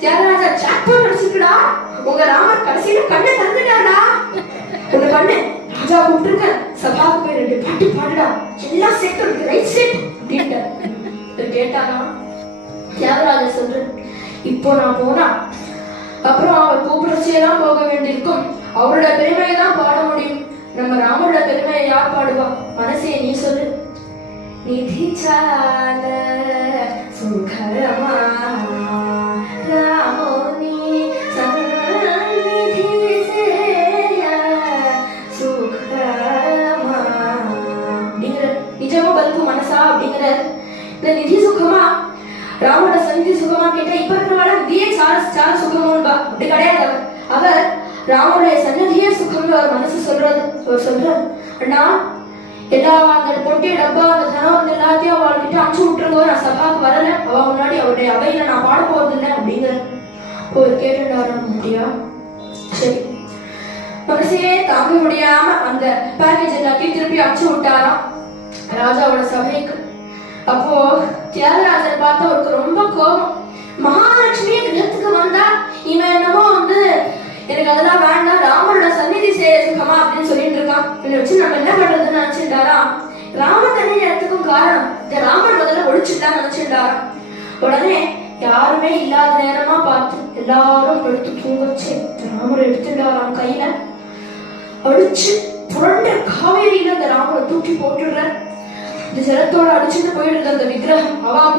Thiyagaraja jackpot அடிச்சிருக்கடா, உங்க ராமர் கடைசியில கண்ணை திறந்துட்டாடா, உங்க கண்ணு ராஜா கூப்பிட்டுருக்க, சபாவுக்கு போய் 2 பாட்டு பாடுடா, எல்லாம் சேர்த்து ரைட் செட் அப்படின்ட்டு கேட்டானா. தியாகராஜா சொல்ற, இப்போ நான் போனா அப்புறம் அவர் கூப்பிடுச்சியெல்லாம் போக வேண்டியிருக்கும், அவரோட பெருமையை தான் பாட முடியும், நம்ம ராமரோட பெருமையை யார் பாடுவா, மனசே நீ சொல்லு. நிதி சால சுகரமா ராமோனி சந்நிதி சேய சுகரமா அப்படிங்கிற நிஜமா பல்கு மனசா அப்படிங்கிற இந்த நிதி சுகமா ராமோட சந்நிதி சுகமா கேட்டா இப்ப இருக்கிறவாட நிதியே சார சுகமோன்பா, அப்படி கிடையாது. அவர் ராமோடைய சன்னதியே சுகம்னு அவர் மனசு சொல்றது. அவர் சொல்றார், அண்ணா எல்லா அந்த பொட்டி டப்பா அந்த தனம் எல்லாத்தையும் அவள்கிட்ட அனுப்பிச்சு விட்டுருங்கோ, நான் சபாவுக்கு வரல, அவ முன்னாடி அவருடைய அவையில நான் பாட போறது இல்லை அப்படிங்கிற ஒரு கேட்டுட்டாரு. அப்படியா, சரி. மனசே தாங்க முடியாம அந்த பேக்கேஜ் எல்லாத்தையும் திருப்பி அனுப்பிச்சு விட்டாராம் ராஜாவோட சபைக்கு. அப்போ தியாகராஜர் பார்த்து அவருக்கு ரொம்ப கோபம். மகாலட்சுமியை கிரகத்துக்கு வந்தா இவன் என்னமோ எனக்கு அதெல்லாம் வேண்டாம், ராமரோட சந்நிதி சுகமா அப்படின்னு சொல்லிட்டு இருக்கான், இதை வச்சு நம்ம என்ன பண்றதுன்னு நினைச்சிருந்தாரா. ராமர் தண்ணி இடத்துக்கும் காரணம் இந்த ராமர் முதல்ல ஒழிச்சுதான் நினைச்சிருந்தாரா. உடனே யாருமே இல்லாத நேரமா பார்த்து எல்லாரும் படுத்து தூங்கச்சு ராமரை எடுத்துட்டாராம் கையில, அடிச்சு புரண்ட காவேரியில அந்த ராமரை தூக்கி போட்டுடுற. இந்த ஜலத்தோட அடிச்சுட்டு போயிடுது அந்த விக்கிரகம். அவ